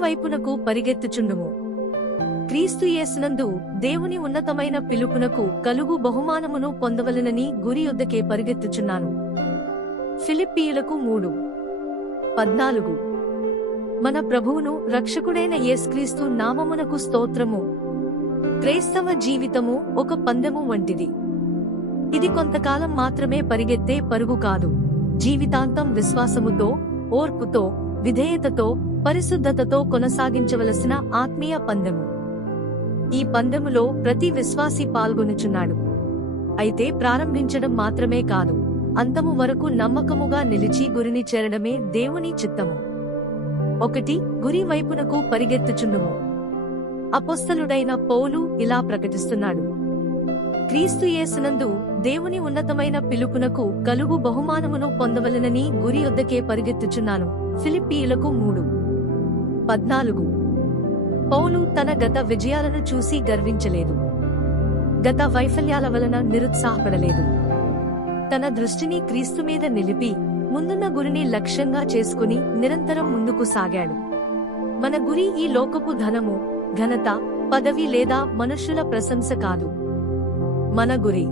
వైపునకు పరిగెత్తుచుండుము. క్రీస్తు యేసునందు దేవుని ఉన్నతమైన పిలుపునకు కలుగు బహుమానమును పొందవలెనని గురి యొద్దకే పరిగెత్తుచున్నాను. ఫిలిప్పీయులకు 3:14. మన ప్రభువును రక్షకుడైన యేసుక్రీస్తు నామమునకు స్తోత్రము. క్రైస్తవ జీవితము ఒక పందెము వంటిది. ఇది కొంతకాలం మాత్రమే పరిగెత్తే పరుగు కాదు. జీవితాంతం విశ్వాసముతో, ఓర్పుతో, విధేయతతో, పరిశుద్ధతతో కొనసాగించవలసిన ఆత్మీయ పందెము. ఈ పందెములో ప్రతి విశ్వాసి పాల్గొనుచున్నాడు. అయితే ప్రారంభించడం మాత్రమే కాదు, అంతము వరకు నమ్మకముగా నిలిచి గురిని చేరడమే దేవుని చిత్తము. 1. గురి వైపునకు పరిగెత్తుచుండుము. అపోస్తలుడైన పౌలు ఇలా ప్రకటిస్తున్నాడు: క్రీస్తు యేసునందు దేవుని ఉన్నతమైన పిలుపునకు కలుగు బహుమానమును పొందవలెనని గురి యొద్దకే పరిగెత్తుచున్నాను. ఫిలిప్పీయులకు 3:14. పౌలు తన గత విజయాలను చూసి గర్వించలేదు. గత వైఫల్యాల వలన నిరుత్సాహపడలేదు. తన దృష్టిని క్రీస్తు మీద నిలిపి ముందున్న గురిని లక్ష్యంగా చేసుకుని నిరంతరం ముందుకు సాగాడు. మన గురి ఈ లోకపు ధనము, ఘనత, పదవి లేదా మనుష్యుల ప్రశంస కాదు. మన గురి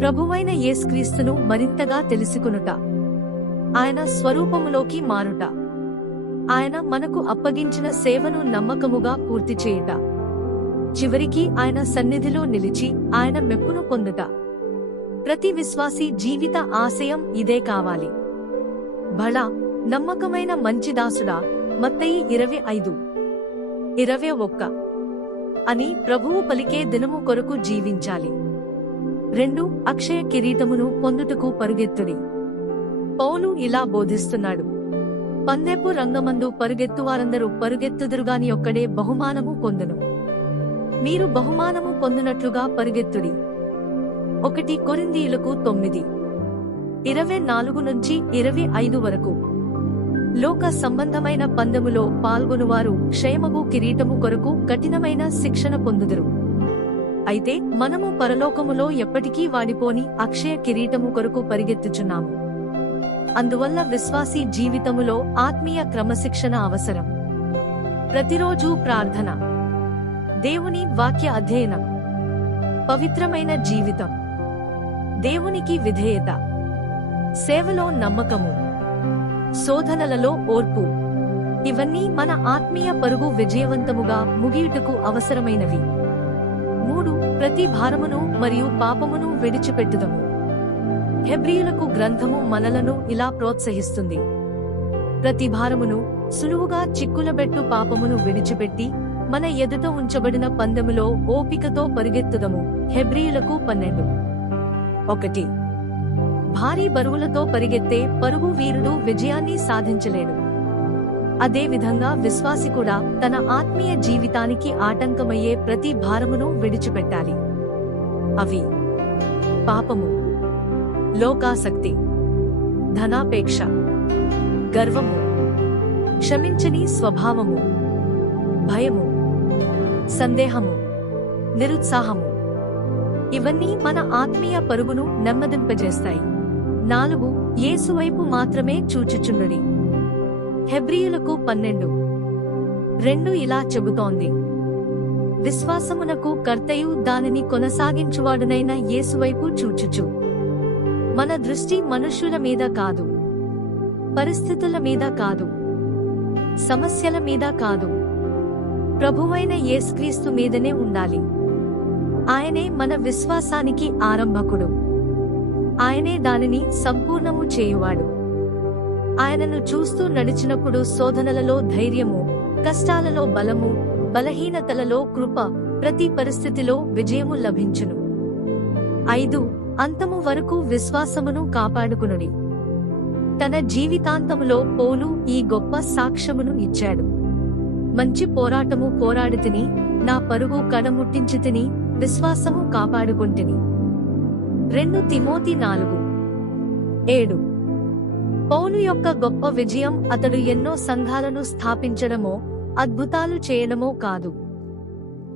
ప్రభువైన యేసుక్రీస్తును మరింతగా తెలుసుకొనుట, ఆయన స్వరూపములోకి మారుట, ఆయన మనకు అప్పగించిన సేవను నమ్మకముగా పూర్తి చేయుట, చివరికి ఆయన సన్నిధిలో నిలిచి ఆయన మెప్పును పొందుట. ప్రతి విశ్వాసి జీవిత ఆశయం ఇదే కావాలి. బళ నమ్మకమైన మంచి దాసుడా, మత్తయి 25:21 అని ప్రభువు పలికే దినము కొరకు జీవించాలి. 2. అక్షయ కిరీటమును పొందుటకు పరుగెత్తుడి. పౌలు ఇలా బోధిస్తున్నాడు: పందెపు రంగమందు పరుగెత్తువారందరూ పరుగెత్తుదురుగాని ఒక్కడే బహుమానము పొందును. మీరు బహుమానము పొందినట్లుగా పరుగెత్తుడి. 1 కొరింథీయులకు 9:24-25 వరకు. లోక సంబంధమైన పందెములో పాల్గొనువారు క్షయమగు కిరీటము కొరకు కఠినమైన శిక్షణ పొందుదురు. అయితే మనము పరలోకములో ఎప్పటికీ వాడిపోని అక్షయ కిరీటము కొరకు పరిగెత్తుచున్నాము. అందువల్ల విశ్వాసీ జీవితములో ఆత్మీయ క్రమశిక్షణ అవసరం. ప్రతిరోజూ ప్రార్థన, దేవుని వాక్య అధ్యయనం, పవిత్రమైన జీవితం, దేవునికి విధేయత, సేవలో నమ్మకము, శోధనలలో ఓర్పు, ఇవన్నీ మన ఆత్మీయ పరుగు విజయవంతముగా ముగియుటకు అవసరమైనవి. 3. ప్రతి భారమును మరియు పాపమును విడిచిపెట్టుదము. హెబ్రీయులకు గ్రంథము మనలను ఇలా ప్రోత్సహిస్తుంది: ప్రతి భారమును, సులువుగా చిక్కులబెట్టు పాపమును విడిచిపెట్టి మన ఎదుట ఉంచబడిన పందెములో ఓపికతో పరిగెత్తుదము. హెబ్రీయులకు 12:1. భారీ బరువులతో పరిగెత్తే పరుగు వీరుడు విజయాన్ని సాధించలేడు. అదేవిధంగా విశ్వాసి కూడా తన ఆత్మీయ జీవితానికి ఆటంకమయ్యే ప్రతి భారమును విడిచిపెట్టాలి. అవి పాపము, లోకాసక్తి, ధనాపేక్ష, గర్వము, క్షమించని స్వభావము, భయము, సందేహము, నిరుత్సాహము. ఇవన్నీ మన ఆత్మీయ పరుగును నెమ్మదింపజేస్తాయి. 4. యేసువైపు మాత్రమే చూచుచుండుడి. హెబ్రీయులకు 12:2 ఇలా చెబుతోంది: విశ్వాసమునకు కర్తయు దానిని కొనసాగించువాడునైన యేసువైపు చూచుచు. మన దృష్టి మనుష్యుల మీద కాదు, పరిస్థితుల మీద కాదు, సమస్యల మీద కాదు, ప్రభువైన యేసుక్రీస్తు మీదనే ఉండాలి. ఆయనే మన విశ్వాసానికి ఆరంభకుడు. ఆయనే దానిని సంపూర్ణము చేయువాడు. ఆయనను చూస్తూ నడిచినప్పుడు శోధనలలో ధైర్యము, కష్టాలలో బలము, బలహీనతలలో కృప, ప్రతి పరిస్థితిలో విజయము లభించును. 5. అంతము వరకు విశ్వాసమును కాపాడుకునుడి. తన జీవితాంతములో పౌలు ఈ గొప్ప సాక్ష్యమును ఇచ్చాడు: మంచి పోరాటము పోరాడితిని, నా పరుగు కడముట్టించితిని, విశ్వాసము కాపాడుకొంటిని. 2 తిమోతి 4:7. పౌలు యొక్క గొప్ప విజయం అతడు ఎన్నో సంఘాలను స్థాపించడమో, అద్భుతాలు చేయడమో కాదు,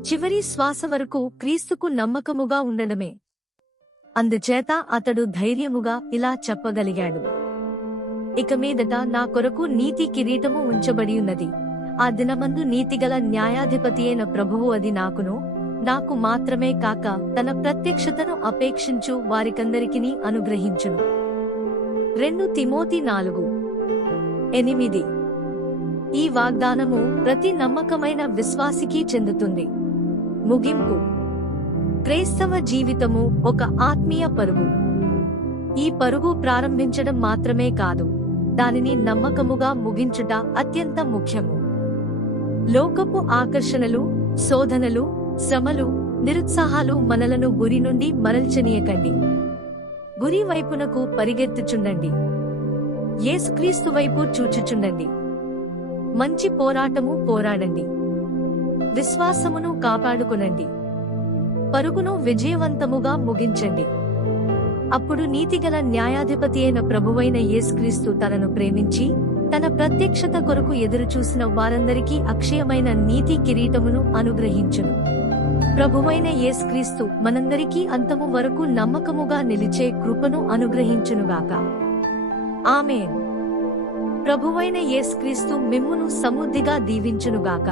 చివరి శ్వాస వరకు క్రీస్తుకు నమ్మకముగా ఉండడమే. అందుచేత అతడు ధైర్యముగా ఇలా చెప్పగలిగాడు: ఇక మీదట నా కొరకు నీతి కిరీటము ఉంచబడియున్నది, ఆ దినమందు నీతిగల న్యాయాధిపతియైన ప్రభువు అది నాకు మాత్రమే కాక తన ప్రత్యక్షతను అపేక్షించు వారికందరికిని అనుగ్రహించును. 2 తిమోతి 4:8. ఈ వాగ్దానము ప్రతి నమ్మకమైన విశ్వాసికి చెందుతుంది. ముగింపు. క్రైస్తవ జీవితము ఒక ఆత్మీయ పరుగు. ఈ పరుగు ప్రారంభించడం మాత్రమే కాదు, దానిని నమ్మకముగా ముగించుట అత్యంత ముఖ్యము. లోకపు ఆకర్షణలు, శోధనలు, శ్రమలు, నిరుత్సాహాలు మనలను గురి నుండి మరల్చనీయకండి. గురి వైపునకు పరిగెత్తుచుండండి. యేసుక్రీస్తు వైపు చూచుచుండండి. మంచి పోరాటము పోరాడండి. విశ్వాసమును కాపాడుకొనండి. పరుగును విజయవంతముగా ముగించండి. అప్పుడు నీతిగల న్యాయాధిపతి అయిన ప్రభువైన యేసుక్రీస్తు తనను ప్రేమించి తన ప్రత్యక్షత కొరకు ఎదురుచూసిన వారందరికీ అక్షయమైన నీతి కిరీటమును అనుగ్రహించును. ప్రభువైన యేసుక్రీస్తు మనందరికీ అంతము వరకు నమ్మకముగా నిలిచే కృపను అనుగ్రహించునుగాక. ఆమేన్. ప్రభువైన యేసుక్రీస్తు మిమ్మును సమృద్ధిగా దీవించునుగాక.